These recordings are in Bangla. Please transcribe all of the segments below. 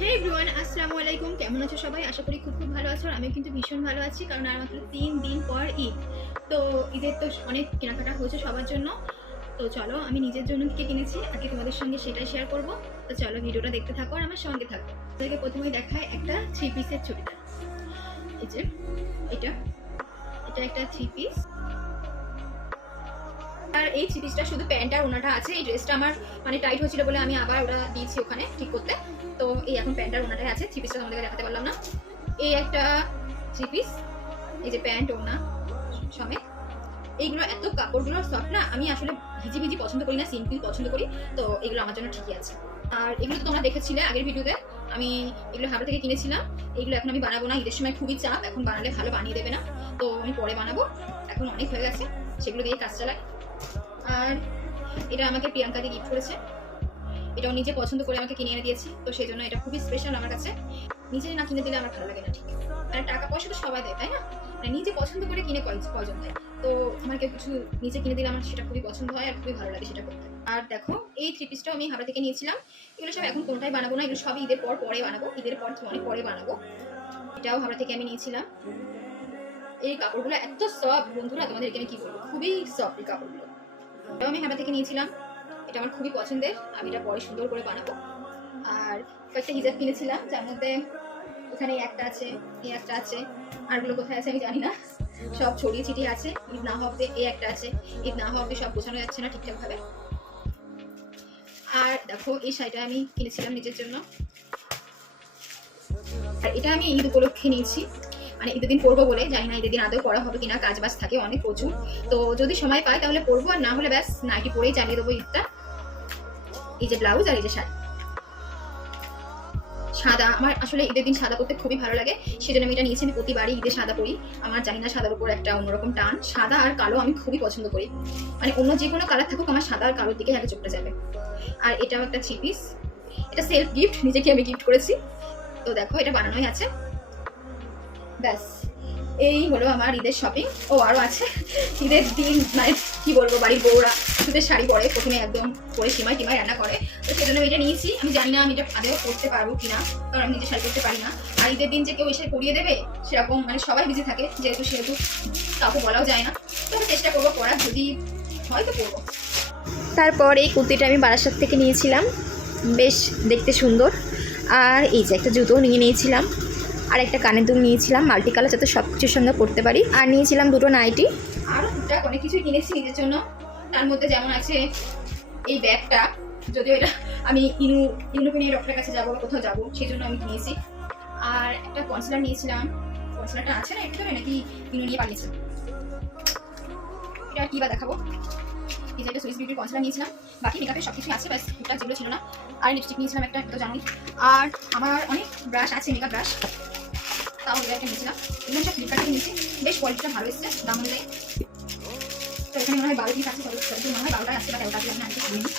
হে এভরিওয়ান, আসসালামু আলাইকুম। কেমন আছো সবাই? আশা করি খুব ভালো আছো। আর আমিও কিন্তু ভীষণ ভালো আছি, কারণ আর মাত্র 3 দিন পর ঈদ। তো ঈদের তো অনেক কেনাকাটা হয়েছে সবার জন্য। তো চলো, আমি নিজের জন্য কি কিনেছি আগে তোমাদের সঙ্গে সেটাই শেয়ার করব। তো চলো, ভিডিওটা দেখতে থাকো আর আমার সঙ্গে থাকো। তোমাদেরকে প্রথমেই দেখায় একটা 3 পিসের চুড়িদার। এই যে এটা এটা একটা 3 পিস। আর এই 3 পিসটা শুধু প্যান্ট আর ওনাটা আছে। এই ড্রেসটা আমার মানে টাইট হয়েছিল বলে আমি আবার ওটা দিয়েছি ওখানে ঠিক করতে। তো এই এখন প্যান্ট আর ওনাটাই আছে। 3 পিসটা তোমাদেরকে দেখাতে পারলাম না। এই একটা 3 পিস, এই যে প্যান্ট ওনা সমেত। এইগুলো এত কাপড়গুলো সফট না, আমি আসলে ভিজি ভিজি পছন্দ করি না, সিম্পল পছন্দ করি। তো এগুলো আমার জন্য ঠিকই আছে। আর এগুলো তো তোমরা দেখেছিলে আগের ভিডিওতে, আমি এগুলো হাবড়া থেকে কিনেছিলাম। এগুলো এখন আমি বানাবো না, ঈদের সময় খুবই চাপ, এখন বানালে ভালো বানিয়ে দেবে না। তো আমি পরে বানাবো, এখন অনেক হয়ে গেছে, সেগুলো দিয়ে কাজ চালাই। আর এটা আমাকে প্রিয়াঙ্কা দিয়ে গিফট করেছে। এটাও নিজে পছন্দ করে আমাকে কিনে এনে দিয়েছি, তো সেই জন্য এটা খুবই স্পেশাল আমার কাছে। নিজে না কিনে দিলে আমার ভালো লাগে না ঠিক। আর টাকা পয়সা তো সবাই দেয়, তাই না? মানে নিজে পছন্দ করে কিনে কয়জন দেয়। তো আমার কেউ কিছু নিজে কিনে দিলে আমার সেটা খুবই পছন্দ হয় আর খুবই ভালো লাগে সেটা করতে। আর দেখো, এই 3 পিসটাও আমি হাবড়া থেকে নিয়েছিলাম। এগুলো সব এখন কোনটাই বানাবো না, এগুলো সবই ঈদের পরে বানাবো। ঈদের পর অনেক পরে বানাবো। এটাও হাবড়া থেকে আমি নিয়েছিলাম। এই কাপড়গুলো এত সফট বন্ধুরা, তোমাদেরকে আমি কি বলবো, খুবই সফট এই কাপড়গুলো। এটাও আমি হাবড়া থেকে নিয়েছিলাম। এটা আমার খুবই পছন্দের, আমি এটা পরে সুন্দর করে বানাবো। আর কয়েকটা হিজাব কিনেছিলাম, যার মধ্যে এখানে একটা আছে, এই একটা আছে, আরগুলো কোথায় আছে আমি জানি না, সব ছড়িয়ে ছিটিয়ে আছে। ঈদ না হওয়া অব্দি এই একটা আছে, ঈদ না হওয়া অব্দি সব গোছানো যাচ্ছে না ঠিকঠাক ভাবে। আর দেখো, এই শাড়িটা আমি কিনেছিলাম নিজের জন্য। আর এটা আমি ঈদ উপলক্ষে নিয়েছি, মানে ঈদের দিন পরবো বলে। জানি না ঈদের দিন আদৌ পড়া হবে কিনা, কাজ বাজ থাকে অনেক প্রচুর। তো যদি সময় পাই তাহলে পরবো, আর না হলে ব্যাস নাইটি পরেই চালিয়ে দেবো ঈদটা। এই যে ব্লাউজ আর এই যে শাড়ি সাদা, আমার আসলে ঈদের দিন সাদা পরতে খুবই ভালো লাগে, সেজন্য আমি এটা নিয়েছি। আমি প্রতিবারই ঈদে সাদা পরি, আমার জানি না সাদার উপর একটা অন্যরকম টান। সাদা আর কালো আমি খুবই পছন্দ করি, মানে অন্য যে কোনো কালার থাকুক আমার সাদা আর কালোর দিকে আগে চোখটা যাবে। আর এটাও একটা 3 পিস, এটা সেলফ গিফট, নিজেকে আমি গিফট করেছি। তো দেখো, এটা বানানোই আছে। ব্যাস, এই হলো আমার ঈদের শপিং। ও আরও আছে, ঈদের দিন মানে কি বলবো, বাড়ির বউরা ঈদের শাড়ি পরে প্রথমে একদম পরে সীমায় টিমায় রান্না করে। তো সেজন্য আমি এটা নিয়েছি। আমি জানি না আমি এটা আদেও করতে পারবো কিনা, কারণ আমি নিজে শাড়ি করতে পারি না। আর ঈদের দিন যে কেউ এসে পরিয়ে দেবে সেরকম মানে সবাই বিজি থাকে, সেহেতু কাউকে বলাও যায় না। তো আমি চেষ্টা করবো পরার, যদি হয়তো করবো। তারপর এই কুর্তিটা আমি বারাসাত থেকে নিয়েছিলাম, বেশ দেখতে সুন্দর। আর এই যে একটা জুতোও নিয়েছিলাম, আর একটা কানের দুল নিয়েছিলাম মাল্টি কালার, যাতে সব কিছুর সঙ্গে পরতে পারি। আর নিয়েছিলাম দুটো নাইটি। আরও টুকটাক অনেক কিছুই কিনেছি নিজের জন্য। তার মধ্যে যেমন আছে এই ব্যাগটা, যদিও এটা আমি ইনুকে নিয়ে ডক্টরের কাছে যাবো, কোথাও যাবো, সেই জন্য আমি কিনেছি। আর একটা কনসিলার নিয়েছিলাম। কনসিলারটা আছে না একটু, নাকি ইনু নিয়ে পালিয়েছে, এটা কি বা দেখাবো। এই যে একটা সুইস বিউটির কনসিলার নিয়েছিলাম। বাকি মেকআপের সব কিছুই আছে, ব্যাস টুকটাক যেগুলো ছিল না। আর লিপস্টিক নিয়েছিলাম একটা, তো জানোই। আর আমার অনেক ব্রাশ আছে, মেকআপ ব্রাশ, তাও একটা নিয়েছিলাম। এগুলো সব ফ্লিপকার্ট থেকে নিয়েছি, বেশ কোয়ালিটিটা ভালো এসেছে দাম অনুযায়ী। তো এখানে মনে হয় 12 পিস আছে, মনে হয় 12টাই আসছে বা 13টা আমি আর কিছু কিনিনি।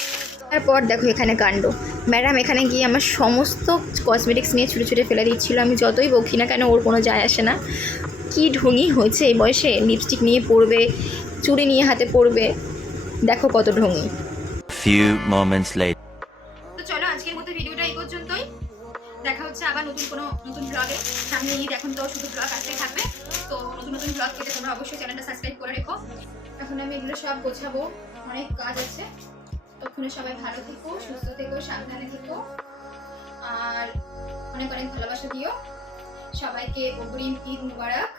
তারপর দেখো এখানে কাণ্ড, ম্যাডাম এখানে গিয়ে আমার সমস্ত কসমেটিক্স নিয়ে ছুটে ছুটে ফেলে দিচ্ছিলো। আমি যতই বকি না কেন, ওর কোনো যায় আসে না। কি ঢঙি হয়েছে এই বয়সে, লিপস্টিক নিয়ে পড়বে, চুড়ি নিয়ে হাতে পড়বে, দেখো কত ঢঙি। Few moments later. তো চলো, আজকের মতো ভিডিওটা এই পর্যন্তই। দেখা হচ্ছে আবার নতুন ব্লগে। সামনে ঈদ, এখন তো শুধু ব্লগ আসতেই থাকবে। তো নতুন ব্লগ পেতে তোমরা অবশ্যই চ্যানেলটা সাবস্ক্রাইব করে রেখো। এখন আমি এগুলো সব গোছাবো, অনেক কাজ আছে। ততক্ষণে সবাই ভালো থেকো, সুস্থ থেকো, সাবধানে থেকো। আর অনেক ভালোবাসা দিও সবাইকে। অগ্রিম ঈদ মুবারক।